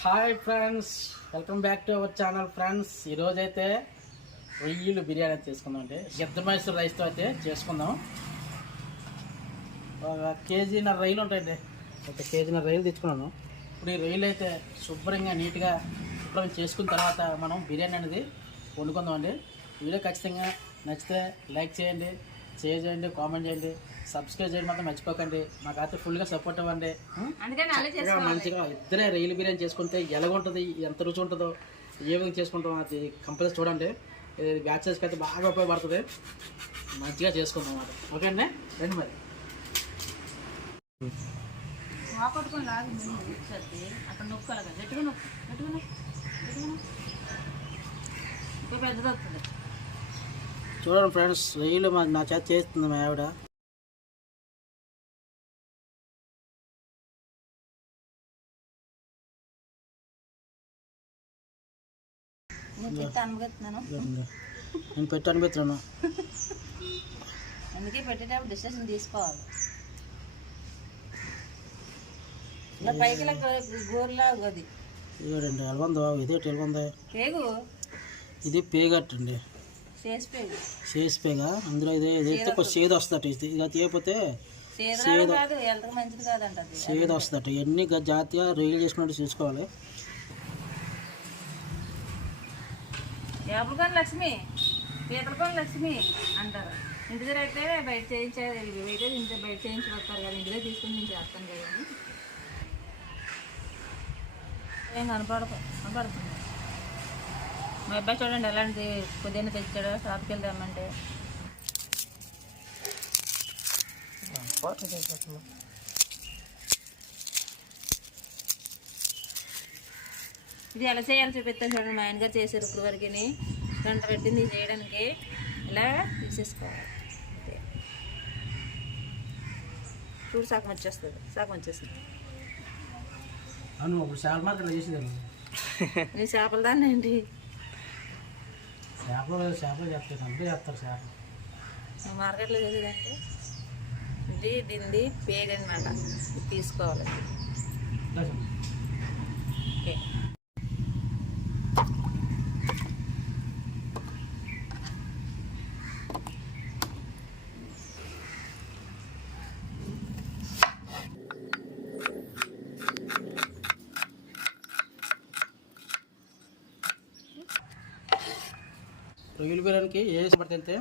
Hi friends welcome back to our channel friends ఈరోజైతే రొయ్యలు బిర్యానీ అయితే చేసుకుందాం అండి. ఇద్దరు మైసూర్ రైస్తో అయితే చేసుకుందాం. ఒక కేజీన్నర రైలు ఉంటాయండి. ఒక కేజీన్నర రైలు తెచ్చుకున్నాను. ఇప్పుడు ఈ రొయ్యలు అయితే శుభ్రంగా నీట్గా శుభ్రం చేసుకున్న తర్వాత మనం బిర్యానీ అనేది వండుకుందాం అండి. వీడియో ఖచ్చితంగా నచ్చితే లైక్ చేయండి షేర్ చేయండి కామెంట్ చేయండి. సబ్స్క్రైబ్ చేయండి మాత్రం మర్చిపోకండి. మాకైతే ఫుల్గా సపోర్ట్ ఇవ్వండి చక్కగా మంచిగా ఇద్దరే రొయ్యలు బిర్యానీ చేసుకుంటే ఎలాగుంటుంది ఎంత రుచి ఉంటుందో ఏ విధంగా చేసుకుంటాం అది కంపల్సరీ చూడండి. ఇది బ్యాచెస్కి అయితే బాగా ఉపయోగపడుతుంది. మంచిగా చేసుకుందాం అన్నమాట. ఓకే అండి? రండి మరి. అక్కడ నొక్కాలి గట్టిగా నొక్కు గట్టిగా నొక్కు గట్టిగా నొక్కు. ఇంకా పెద్దది వస్తుంది చూడండి ఫ్రెండ్స్ రొయ్యలు మా నా చేత చేస్తుంది మా ఆవిడ. నేను పెట్టాను పెట్టున్నాను అందుకే పెట్టేటప్పుడు డిసిషన్ తీసుకోవాలి. ఇలా పైకి ఇలా గో- గోరులా అది. ఇదండి ఎలవందా ఇదే ఎలవందా. పేగు. ఇది పేగట్టండి. చేసి పేగు. అందులో ఇదే ఇదైతే కొంచెం చేదు వస్తుందట ఇది తీయకపోతే అది చేదు వస్తుందట. ఇవన్నీ జాతీయ రొయ్యలు చేసుకున్నట్టు చూసుకోవాలి. యాపలకొని లక్ష్మి పీతలకొని లక్ష్మి అంటారు. ఇంటి దగ్గర అయితే బయట చేయించేది అయితే ఇంటి బయట చేయించి వస్తారు కదా ఇంటి దగ్గర తీసుకుని నేను చేస్తాను కదండి ఏం కనపడదు కనపడుతుంది మా అబ్బాయి చూడండి ఎలాంటి పొద్దున్న తెచ్చాడు షాప్కి వెళ్దామంటే. ఇది ఎలా చేయాలో చూపిస్తాను చూడండి. మా ఆయన గారు చేశారు ఇప్పుడు వరకు గంట పెట్టింది చేయడానికి. ఇలా తీసేసుకోవాలి. చూడు సగం వచ్చేస్తుంది. సగం వచ్చేస్తుంది ఇప్పుడు చేపల దాన్ని ఏంటి? చేపలు చేపలు చేస్తారు. అందరూ చేస్తారు చేపలు. మార్కెట్లో చేసేదంటే ఇది దీనిది పేరు అనమాట తీసుకోవాలి. ఉల్లిపాయలకి బిర్యానీకి ఏ పడితే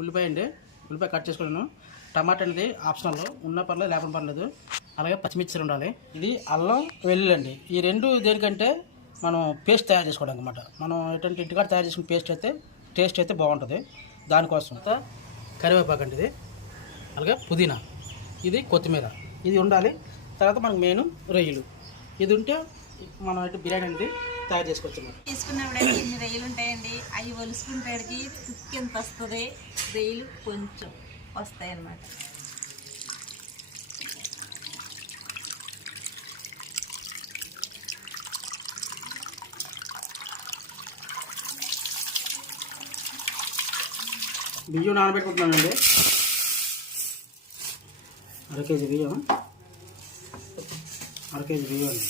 ఉల్లిపాయ అండి. ఉల్లిపాయ కట్ చేసుకున్నాను. టమాటా అనేది ఆప్షనల్. ఉన్న పర్లేదు లేకుండా పర్లేదు. అలాగే పచ్చిమిర్చి ఉండాలి. ఇది అల్లం వెల్లుల్లి ఈ రెండు దేనికంటే మనం పేస్ట్ తయారు చేసుకోవడం అనమాట మనం ఏంటంటే ఇంటికాడ తయారు చేసుకున్న పేస్ట్ అయితే టేస్ట్ అయితే బాగుంటుంది. దానికోసం కరివేపాకు అండి ఇది. అలాగే పుదీనా. ఇది కొత్తిమీర. ఇది ఉండాలి. తర్వాత మనకు మెయిన్ రొయ్యలు. ఇది ఉంటే మనం అయితే బిర్యానీ అనేది తయారు చేసుకోవచ్చు తీసుకున్నప్పుడు ఎన్ని రైలు ఉంటాయండి. అవి ఒలుసుకుంటాడికి తుక్కి ఎంత వస్తుంది? రైలు కొంచెం వస్తాయి అన్నమాట బియ్యం నానబెట్టుకుంటున్నానండి. అర కేజీ బియ్యం అర కేజీ బియ్యం అండి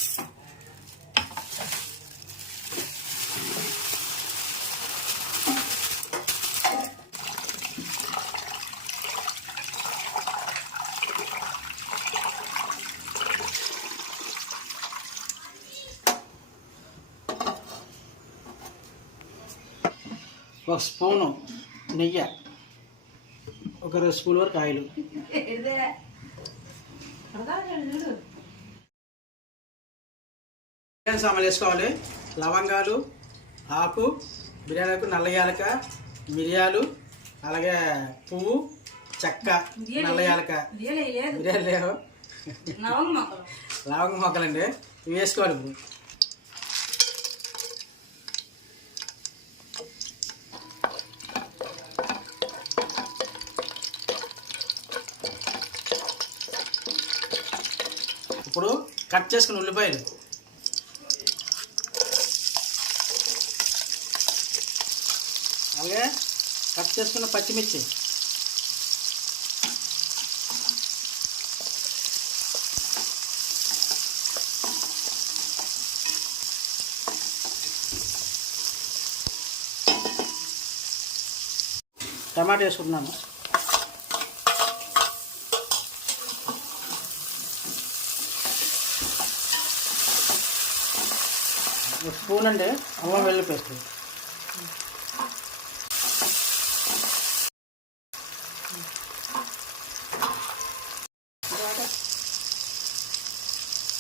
ఒక స్పూను నెయ్యి ఒక రెండు స్పూన్ వరకు ఆయిల్. బిర్యానీ సామాన్లు వేసుకోవాలి. లవంగాలు ఆకు బిర్యానీకు నల్ల యాలక మిరియాలు అలాగే పువ్వు చెక్క నల్ల యాలక. బిర్యానీ లేవు. లవంగ మొక్కలండి. ఇవి వేసుకోవాలి ఇప్పుడు కట్ చేసుకుని ఉల్లిపాయలు. అలాగే కట్ చేసుకున్న పచ్చిమిర్చి. టమాటా వేసుకుంటున్నాను. ఒక స్పూన్ అండి అల్లం వెల్లుల్లి పేస్ట్.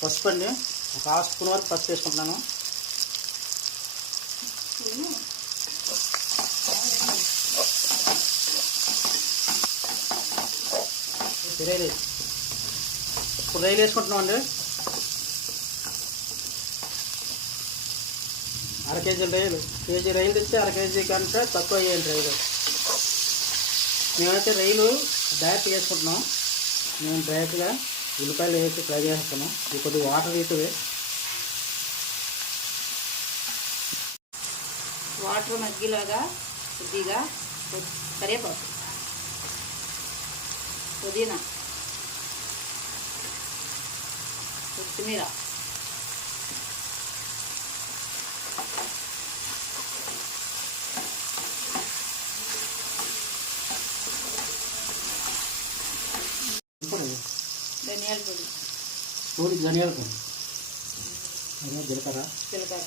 పసుపు అండి. ఒక హాఫ్ స్పూన్ వరకు పసుపు వేసుకుంటున్నాను. రైలు ఇప్పుడు రైలు వేసుకుంటున్నాం అండి అర కేజీ రైలు కేజీ రైలు ఇస్తే అర కేజీ కంటే తక్కువ వేయండి రైలు. మేమైతే రైలు డైరెక్ట్ వేసుకుంటున్నాం. మేము డైరెక్ట్గా ఉల్లిపాయలు వేసి ఫ్రై చేస్తున్నాం. ఇది కొద్దిగా వాటర్ అవుతుంది వాటర్ మగ్గిలాగా కొద్దిగా కొ- కరివేపాకు. పుదీనా. కొత్తిమీర ఇప్పుడు ధనియాల పొడి స్పూన్ ధనియాల పొడి ధనియాల జీలకర్ర? జీలకర్ర.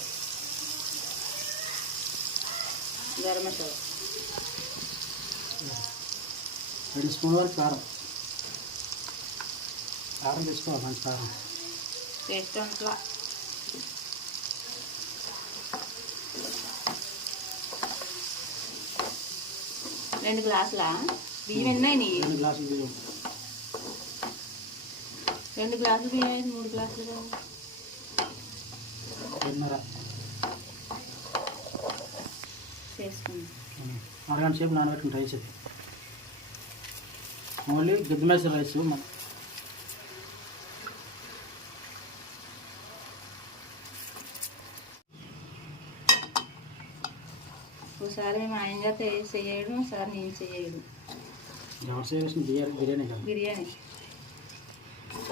గరం మసాలా. రెండు స్పూన్ వరకు కారం. కారం తీసుకోవాలి మంచి కారం. టేస్ట్ అంట్లా. రెండు గ్లాసుల? బియ్యం ఎన్నాయి రెండు గ్లాసులు బియ్యం. రెండు గ్లాసులు బియ్యం అయింది మూడు గ్లాసులు అరగంట సేపు నానబెట్టిన రైస్ ఇది ఓన్లీ గిద్దమేస రైస్ ఒకసారి మా ఆయన చేత చేయడం ఒకసారి నేను చేయడం ఎవరు చేయాల్సిన బిర్యానీ బిర్యానీ బిర్యానీ.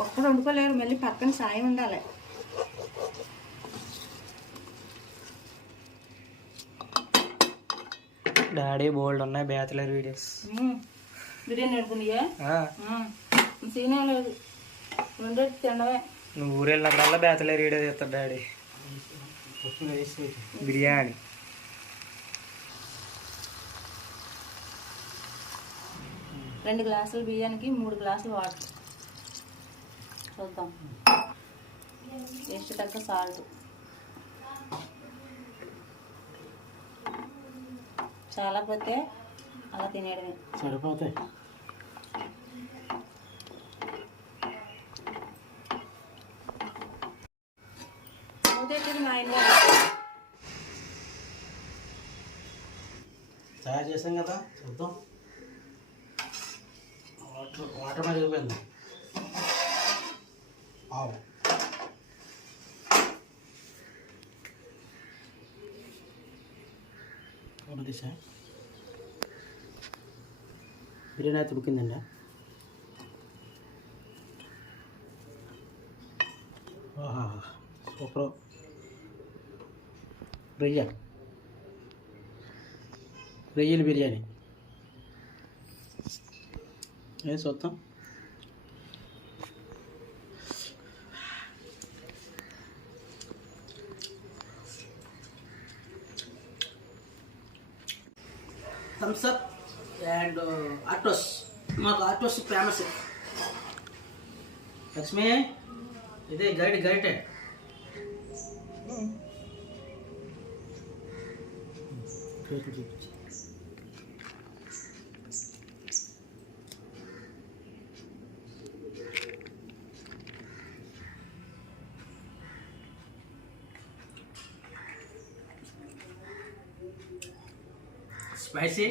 ఒక్కడు వండుకోలేరు మళ్ళీ పక్కన సాయం ఉండాలి. డాడీ బోల్డ్ ఉన్నాయి బ్యాచిలర్ వీడియోస్. బిర్యానీ వండుకున్నాయా సీనే లేదు. తినడమే. నువ్వు ఊరు వెళ్ళినప్పుడల్లా బ్యాచిలర్ వీడియో చేస్తాడు డాడీ. బిర్యానీ. రెండు గ్లాసుల బియ్యానికి మూడు గ్లాసులు వాటర్. చూద్దాం. టేస్ట్ తగ్గ సాల్ట్. చాలా పోతే అలా తినేయడమే. సరిపోతాయి. తయారు చేసాం కదా చూద్దాం. వాటర్ వాటర్ మరిగిపోయింది. ఆవు ఒకటి తీసా బిర్యానీ అయితే ఉడికిందండి ఆహా సూపర్ రొయ్య రొయ్యల బిర్యానీ ఏ చూద్దాం థమ్స్ అప్ అండ్ ఆటోస్ మాకు ఆటోస్ ఫేమస్ లక్ష్మి ఇదే గైడ్ గైటే చూపించు. స్పైసీ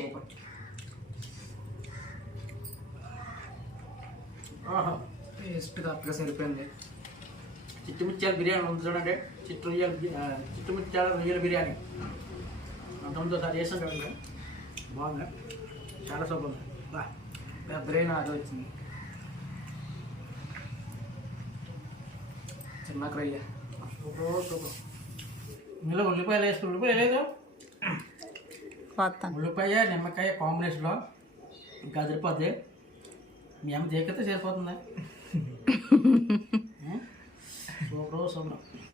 ఆహా టేస్ట్ కరెక్ట్గా సరిపోయింది చిట్టుముత్యాల బిర్యానీ ఉంది చూడండి చిట్టు రొయ్యల చిట్టుముత్యాల రొయ్యల బిర్యానీ అంతకుముందు ఒకసారి చేసాం కదండి బాగుంది చాలా సూపర్ బా పెద్దరైన అది వచ్చింది చిన్న క్రయ్య సూపర్ సూపర్ ఇందులో ఉల్లిపాయలు వేసుకుని ఉల్లిపాయ లేదు పోతాను ఉల్లిపాయ నిమ్మకాయ కాంబినేషన్లో ఇంకా సరిపోద్ది మీ అమ్మ దేకైతే సరిపోతుంది? Super super.